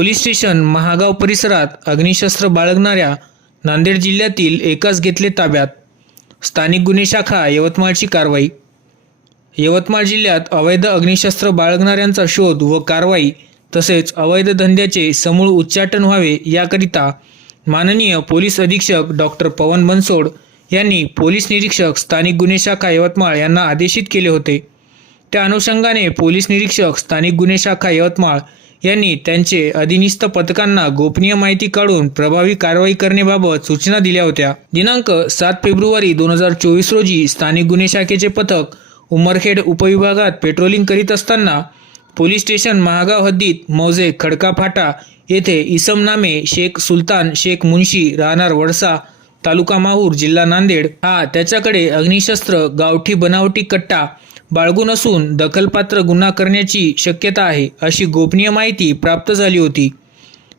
Police station Mahagaon परिसरात अग्निशस्त्र बाळगणाऱ्या नांदेड जिल्ह्यातील एकाच घेतले ताब्यात. स्थानिक गुन्हे शाखा यवतमाळची कारवाई. यवतमाळ जिल्ह्यात अवैध अग्निशस्त्र बाळगणाऱ्यांचा शोध व कारवाई तसेच अवैध धंद्याचे समूळ उच्चाटन व्हावे याकरिता माननीय पोलीस अधीक्षक डॉक्टर पवन बनसोड यांनी पोलीस निरीक्षक स्थानिक गुन्हे शाखा यवतमाळ यांना आदेशित केले होते. त्या अनुषंगाने पोलीस निरीक्षक स्थानिक गुन्हे शाखा यवतमाळ यांनी त्यांचे अधिनिस्त पथकांना गोपनीय माहिती काढून प्रभावी कारवाई करण्याबाबत सूचना दिल्या होत्या. दिनांक सात फेब्रुवारी दोन हजार चोवीस रोजी स्थानिक गुन्हे शाखेचे पथक उमरखेड उपविभागात पेट्रोलिंग करीत असताना पोलीस स्टेशन महागाव हद्दीत मौजे खडका फाटा येथे इसम नामे शेख सुलतान शेख मुन्शी राहणार वडसा तालुका माहूर जिल्हा नांदेड हा त्याच्याकडे अग्निशस्त्र गावठी बनावटी कट्टा बाळगून असून दखलपात्र गुन्हा करण्याची शक्यता आहे अशी गोपनीय माहिती प्राप्त झाली होती.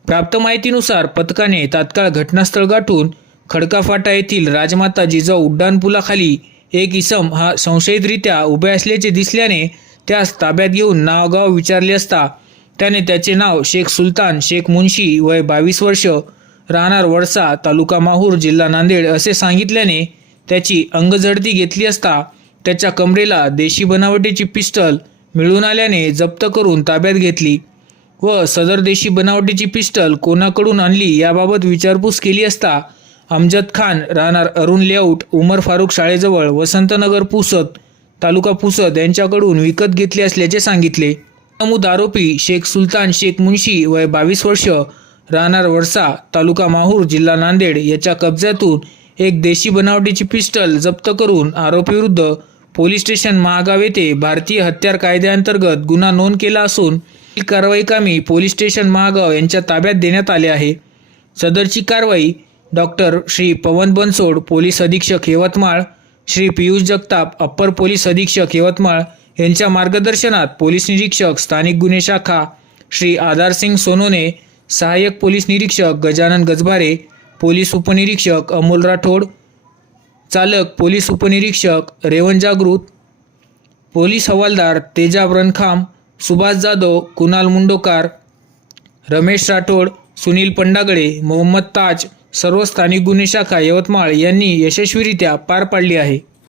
प्राप्त माहितीनुसार पथकाने तात्काळ घटनास्थळ गाठून खडकाफाटा येथील राजमाता जिजाऊ उड्डाणपुलाखाली एक इसम हा संशयितरित्या उभे असल्याचे दिसल्याने त्यास ताब्यात घेऊन नावगाव विचारले असता त्याने त्याचे नाव शेख सुलतान शेख मुन्शी वय बावीस वर्ष राहणार वडसा तालुका माहूर जिल्हा नांदेड असे सांगितल्याने त्याची अंगझडती घेतली असता त्याच्या कमरेला देशी बनावटीची पिस्टल मिळून आल्याने जप्त करून ताब्यात घेतली व सदर देशी बनावटीची पिस्टल कोणाकडून आणली याबाबत विचारपूस केली असता अमजद खान राहणार अरुण लेआउट उमर फारुक शाळेजवळ वसंतनगर पुसत तालुका पुसत यांच्याकडून विकत घेतली असल्याचे सांगितले. नमूद आरोपी शेख सुलतान शेख मुन्शी वय बावीस वर्ष राहणार वर्सा तालुका माहूर जिल्हा नांदेड याच्या कब्ज्यातून एक देशी बनावटीची पिस्टल जप्त करून आरोपीविरुद्ध पोलीस स्टेशन महागाव येथे भारतीय हत्यार कायद्याअंतर्गत गुन्हा नोंद केला असून ही कारवाई कामी पोलीस स्टेशन महागाव यांच्या ताब्यात देण्यात आले आहे. सदरची कारवाई डॉक्टर श्री पवन बनसोड पोलीस अधीक्षक यवतमाळ श्री पियुष जगताप अप्पर पोलीस अधीक्षक यवतमाळ यांच्या मार्गदर्शनात पोलीस निरीक्षक स्थानिक गुन्हे शाखा श्री आधारसिंग सोनोने सहाय्यक पोलीस निरीक्षक गजानन गजभारे पोलीस उपनिरीक्षक अमोल राठोड चालक पोलीस उपनिरीक्षक रेवण जागृत पोलीस हवालदार तेजाब रणखाम सुभाष जाधव कुणाल मुंडोकार रमेश राठोड सुनील पंडागळे मोहम्मद ताज सर्व स्थानिक गुन्हे शाखा यवतमाळ यांनी यशस्वीरित्या पार पाडली आहे.